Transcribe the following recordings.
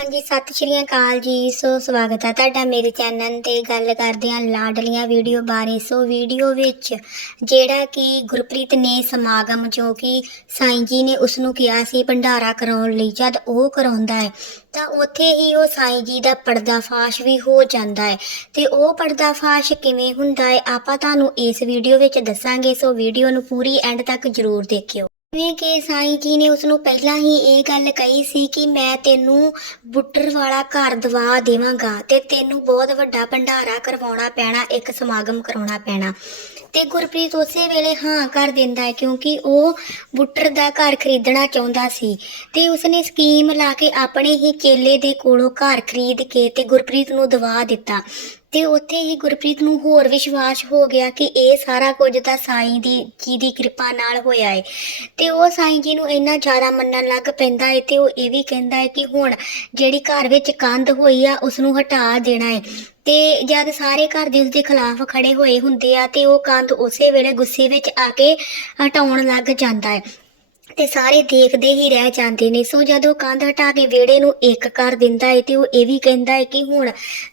ਹਾਂਜੀ, ਸਤਿ ਸ਼੍ਰੀ ਅਕਾਲ ਜੀ, ਸੋ ਸਵਾਗਤ ਹੈ ਤੁਹਾਡਾ ਮੇਰੇ ਚੈਨਲ ਤੇ ਗੱਲ ਕਰਦੇ ਹਾਂ ਲਾਡਲੀਆਂ ਵੀਡੀਓ ਬਾਰੇ। ਸੋ ਵੀਡੀਓ ਵਿੱਚ ਜਿਹੜਾ ਕਿ ਗੁਰਪ੍ਰੀਤ ਨੇ ਸਮਾਗਮ ਜੋ ਕਿ ਸਾਈਂ ਜੀ ਨੇ ਉਸ ਨੂੰ ਕਿਹਾ ਸੀ ਭੰਡਾਰਾ ਕਰਾਉਣ ਲਈ, ਜਦ ਉਹ ਕਰਾਉਂਦਾ ਹੈ, ਤਾਂ ਉੱਥੇ ਹੀ ਉਹ ਸਾਈਂ ਜੀ ਦਾ ਪਰਦਾਫਾਸ਼ ਵੀ ਹੋ ਜਾਂਦਾ ਹੈ। ਤੇ ਉਹ ਪਰਦਾਫਾਸ਼ ਕਿਵੇਂ ਹੁੰਦਾ ਹੈ, ਆਪਾਂ ਤੁਹਾਨੂੰ ਇਸ ਵੀਡੀਓ ਵਿੱਚ ਦੱਸਾਂਗੇ, ਸੋ ਵੀਡੀਓ ਨੂੰ ਪੂਰੀ ਐਂਡ ਤੱਕ ਜ਼ਰੂਰ ਦੇਖਿਓ। ਜਿਵੇਂ ਕਿ ਸਾਈਂ ਜੀ ਨੇ ਉਸ ਨੂੰ ਪਹਿਲਾਂ ਹੀ ਇਹ ਗੱਲ ਕਹੀ ਸੀ ਕਿ ਮੈਂ ਤੈਨੂੰ ਬੁੱਟਰ ਵਾਲਾ ਘਰ ਦਵਾ ਦੇਵਾਂਗਾ ਤੇ ਤੈਨੂੰ ਬਹੁਤ ਵੱਡਾ ਭੰਡਾਰਾ ਕਰਵਾਉਣਾ ਪੈਣਾ, ਇੱਕ ਸਮਾਗਮ ਕਰਾਉਣਾ ਪੈਣਾ। ਤੇ ਗੁਰਪ੍ਰੀਤ ਉਸੇ ਵੇਲੇ ਹਾਂ ਕਰ ਦਿੰਦਾ ਹੈ ਕਿਉਂਕਿ ਉਹ ਬੁੱਟਰ ਦਾ ਘਰ ਖਰੀਦਣਾ ਚਾਹੁੰਦਾ ਸੀ ਤੇ ਉਸਨੇ ਸਕੀਮ ਲਾ ਕੇ ਆਪਣੇ ਹੀ ਚੇਲੇ ਦੇ ਕੋਲੋਂ ਘਰ ਖਰੀਦ ਕੇ ਤੇ ਗੁਰਪ੍ਰੀਤ ਨੂੰ ਦਵਾ ਦਿੱਤਾ। ਤੇ ਉੱਥੇ ਹੀ ਗੁਰਪ੍ਰੀਤ ਨੂੰ ਹੋਰ ਵਿਸ਼ਵਾਸ ਹੋ ਗਿਆ ਕਿ ਇਹ ਸਾਰਾ ਕੁਝ ਤਾਂ ਸਾਈਂ ਦੀ, ਜੀ ਦੀ ਕਿਰਪਾ ਨਾਲ ਹੋਇਆ ਹੈ ਤੇ ਉਹ ਸਾਈਂ ਜੀ ਨੂੰ ਇੰਨਾ ਜ਼ਿਆਦਾ ਮੰਨਣ ਲੱਗ ਪੈਂਦਾ ਹੈ ਤੇ ਉਹ ਇਹ ਵੀ ਕਹਿੰਦਾ ਹੈ ਕਿ ਹੁਣ ਜਿਹੜੀ ਘਰ ਵਿੱਚ ਕੰਧ ਹੋਈ ਆ, ਉਸ ਨੂੰ ਹਟਾ ਦੇਣਾ ਹੈ ਤੇ ਜਦ ਸਾਰੇ ਘਰ ਦੇ ਉਸਦੇ ਖਿਲਾਫ ਖੜੇ ਹੋਏ ਹੁੰਦੇ ਆ ਤੇ ਉਹ ਕੰਧ ਉਸੇ ਵੇਲੇ ਗੁੱਸੇ ਵਿੱਚ ਆ ਕੇ ਹਟਾਉਣ ਲੱਗ ਜਾਂਦਾ ਹੈ ਤੇ ਸਾਰੇ ਦੇਖਦੇ ਹੀ ਰਹਿ ਜਾਂਦੇ ਨੇ। ਸੋ ਜਦੋਂ ਕੰਧ ਹਟਾ ਕੇ ਵਿਹੜੇ ਨੂੰ ਇੱਕ ਕਰ ਦਿੰਦਾ ਹੈ ਤੇ ਉਹ ਇਹ ਵੀ ਕਹਿੰਦਾ ਹੈ ਕਿ ਹੁਣ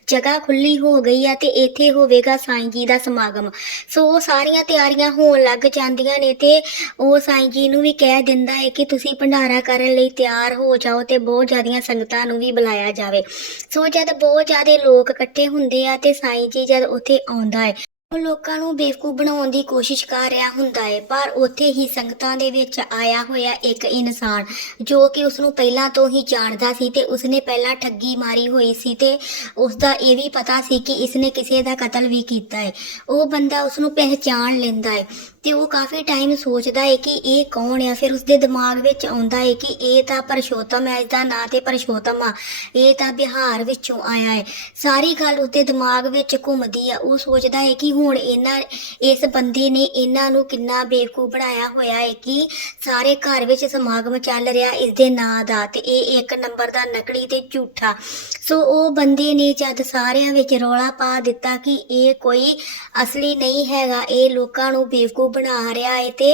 ਜਗ੍ਹਾ ਖੁੱਲੀ ਹੋ ਗਈ ਆ ਤੇ ਇੱਥੇ ਹੋਵੇਗਾ ਸਾਈਂ ਜੀ ਦਾ ਸਮਾਗਮ। ਸੋ ਉਹ ਸਾਰੀਆਂ ਤਿਆਰੀਆਂ ਹੋਣ ਲੱਗ ਜਾਂਦੀਆਂ ਨੇ ਤੇ ਉਹ ਸਾਈਂ ਜੀ ਨੂੰ ਵੀ ਕਹਿ ਦਿੰਦਾ ਹੈ ਕਿ ਤੁਸੀਂ ਭੰਡਾਰਾ ਕਰਨ ਲਈ ਤਿਆਰ ਹੋ ਜਾਓ ਤੇ ਬਹੁਤ ਜ਼ਿਆਦੀਆਂ ਸੰਗਤਾਂ ਨੂੰ ਵੀ ਬੁਲਾਇਆ ਜਾਵੇ। ਸੋ ਜਦ ਬਹੁਤ ਜ਼ਿਆਦੇ ਲੋਕ ਇਕੱਠੇ ਹੁੰਦੇ ਆ ਤੇ ਸਾਈਂ ਜੀ ਜਦ ਉੱਥੇ ਆਉਂਦਾ ਹੈ ਉਹ ਲੋਕਾਂ ਨੂੰ ਬੇਵਕੂਫ ਬਣਾਉਣ ਦੀ ਕੋਸ਼ਿਸ਼ ਕਰ ਰਿਹਾ ਹੁੰਦਾ ਹੈ ਪਰ ਉੱਥੇ ਹੀ ਸੰਗਤਾਂ ਦੇ ਵਿੱਚ ਆਇਆ ਹੋਇਆ ਇੱਕ ਇਨਸਾਨ, ਜੋ ਕਿ ਉਸ ਨੂੰ ਪਹਿਲਾਂ ਤੋਂ ਹੀ ਜਾਣਦਾ ਸੀ ਤੇ ਉਸਨੇ ਪਹਿਲਾਂ ਠੱਗੀ ਮਾਰੀ ਹੋਈ ਸੀ ਤੇ ਉਸ ਦਾ ਇਹ ਵੀ ਪਤਾ ਸੀ ਕਿ ਇਸਨੇ ਕਿਸੇ ਦਾ ਕਤਲ ਵੀ ਕੀਤਾ ਹੈ ਉਹ ਬੰਦਾ ਉਸ ਨੂੰ ਪਹਿਚਾਣ ਲੈਂਦਾ ਹੈ ਤੇ ਉਹ ਕਾਫੀ ਟਾਈਮ ਸੋਚਦਾ ਹੈ ਕਿ ਇਹ ਕੌਣ ਆ? ਫਿਰ ਉਸਦੇ ਦਿਮਾਗ ਵਿੱਚ ਆਉਂਦਾ ਹੈ ਕਿ ਇਹ ਤਾਂ ਪਰਸ਼ੋਤਮ ਹੈ ਇਸਦਾ ਨਾਂ ਤੇ ਪਰਸ਼ੋਤਮ ਆ। ਇਹ ਤਾਂ ਬਿਹਾਰ ਵਿੱਚੋਂ ਆਇਆ ਹੈ ਸਾਰੀ ਗੱਲ ਉਸਦੇ ਦਿਮਾਗ ਵਿੱਚ ਘੁੰਮਦੀ ਆ। ਉਹ ਸੋਚਦਾ ਹੈ ਕਿ ਹੁਣ ਇਹਨਾਂ, ਇਸ ਬੰਦੇ ਨੇ ਇਹਨਾਂ ਨੂੰ ਕਿੰਨਾ ਬੇਵਕੂਫ ਬਣਾਇਆ ਹੋਇਆ ਹੈ ਕਿ ਸਾਰੇ ਘਰ ਵਿੱਚ ਸਮਾਗਮ ਚੱਲ ਰਿਹਾ ਇਸ ਦੇ ਨਾਂ ਦਾ ਤੇ ਇਹ ਇੱਕ ਨੰਬਰ ਦਾ ਨਕਲੀ ਤੇ ਝੂਠਾ। ਸੋ ਉਹ ਬੰਦੇ ਨੇ ਜਦ ਸਾਰਿਆਂ ਵਿੱਚ ਰੌਲਾ ਪਾ ਦਿੱਤਾ ਕਿ ਇਹ ਕੋਈ ਅਸਲੀ ਨਹੀਂ ਹੈਗਾ, ਇਹ ਲੋਕਾਂ ਨੂੰ ਬੇਵਕੂਫ ਬਣਾ ਰਿਹਾ ਹੈ ਤੇ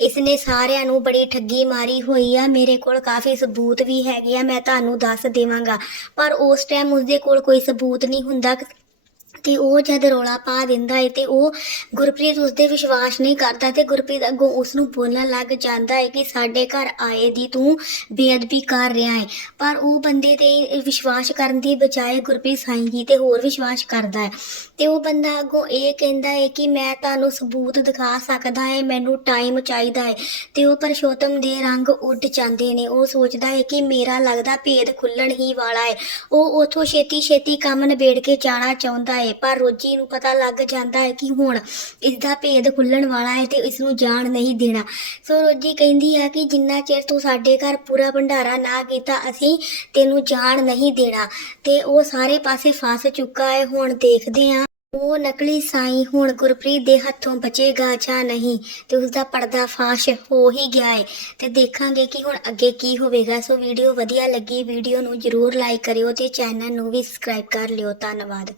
ਇਸਨੇ ਸਾਰਿਆਂ ਨੂੰ ਬੜੀ ਠੱਗੀ ਮਾਰੀ ਹੋਈ ਆ। ਮੇਰੇ ਕੋਲ ਕਾਫੀ ਸਬੂਤ ਵੀ ਹੈਗੇ ਆ, ਮੈਂ ਤੁਹਾਨੂੰ ਦੱਸ ਦੇਵਾਂਗਾ। ਪਰ ਉਸ ਟਾਈਮ ਉਸਦੇ ਕੋਲ ਕੋਈ ਸਬੂਤ ਨਹੀਂ ਹੁੰਦਾ। ਤੇ ਉਹ ਜਦ ਰੌਲਾ ਪਾ ਦਿੰਦਾ ਹੈ ਤੇ ਉਹ ਗੁਰਪ੍ਰੀਤ ਉਸਦੇ ਵਿਸ਼ਵਾਸ ਨਹੀਂ ਕਰਦਾ ਤੇ ਗੁਰਪ੍ਰੀਤ ਅੱਗੋਂ ਉਸ ਨੂੰ ਬੋਲਣ ਲੱਗ ਜਾਂਦਾ ਹੈ ਕਿ ਸਾਡੇ ਘਰ ਆਏ ਦੀ ਤੂੰ ਬੇਅਦਬੀ ਕਰ ਰਿਹਾ ਹੈ ਪਰ ਉਹ ਬੰਦੇ ਤੇ ਵਿਸ਼ਵਾਸ ਕਰਨ ਦੀ ਬਜਾਏ ਗੁਰਪ੍ਰੀਤ ਸਾਈਂ ਜੀ ਤੇ ਹੋਰ ਵਿਸ਼ਵਾਸ ਕਰਦਾ ਹੈ ਤੇ ਉਹ ਬੰਦਾ ਅੱਗੋਂ ਇਹ ਕਹਿੰਦਾ ਹੈ ਕਿ ਮੈਂ ਤੁਹਾਨੂੰ ਸਬੂਤ ਦਿਖਾ ਸਕਦਾ ਹੈ ਮੈਨੂੰ ਟਾਈਮ ਚਾਹੀਦਾ ਹੈ ਤੇ ਉਹ ਪਰਸ਼ੋਤਮ ਦੇ ਰੰਗ ਉੱਡ ਜਾਂਦੇ ਨੇ। ਉਹ ਸੋਚਦਾ ਹੈ ਕਿ ਮੇਰਾ ਲੱਗਦਾ ਭੇਦ ਖੁੱਲਣ ਹੀ ਵਾਲਾ ਹੈ ਉਹ ਉਥੋਂ ਛੇਤੀ ਛੇਤੀ ਕੰਮ ਨਿਬੇੜ ਕੇ ਜਾਣਾ ਚਾਹੁੰਦਾ ਹੈ ਪਰ ਰੋਜੀ ਨੂੰ ਪਤਾ ਲੱਗ ਜਾਂਦਾ ਹੈ ਕਿ ਹੁਣ ਇਸ ਦਾ ਭੇਦ ਖੁੱਲਣ ਵਾਲਾ ਹੈ ਤੇ ਇਸ ਨੂੰ ਜਾਣ ਨਹੀਂ ਦੇਣਾ। ਸੋ ਰੋਜੀ ਕਹਿੰਦੀ ਹੈ ਕਿ ਜਿੰਨਾ ਚਿਰ ਤੂੰ ਸਾਡੇ ਘਰ ਪੂਰਾ ਭੰਡਾਰਾ ਨਾ ਕੀਤਾ, ਅਸੀਂ ਤੈਨੂੰ ਜਾਣ ਨਹੀਂ ਦੇਣਾ। ਤੇ ਉਹ ਸਾਰੇ ਪਾਸੇ ਫਸ ਚੁੱਕਾ ਹੈ। ਹੁਣ ਦੇਖਦੇ ਹਾਂ, ਉਹ ਨਕਲੀ ਸਾਈਂ ਹੁਣ ਗੁਰਪ੍ਰੀਤ ਦੇ ਹੱਥੋਂ ਬਚੇਗਾ ਜਾਂ ਨਹੀਂ ਤੇ ਉਸ ਦਾ ਪਰਦਾ ਫਾਸ਼ ਹੋ ਹੀ ਗਿਆ ਹੈ। ਤੇ ਦੇਖਾਂਗੇ ਕਿ ਹੁਣ ਅੱਗੇ ਕੀ ਹੋਵੇਗਾ। ਸੋ ਵੀਡੀਓ ਵਧੀਆ ਲੱਗੀ, ਵੀਡੀਓ ਨੂੰ ਜਰੂਰ ਲਾਈਕ ਕਰਿਓ ਤੇ ਚੈਨਲ ਨੂੰ ਵੀ ਸਬਸਕ੍ਰਾਈਬ ਕਰ ਲਿਓ। ਧੰਨਵਾਦ।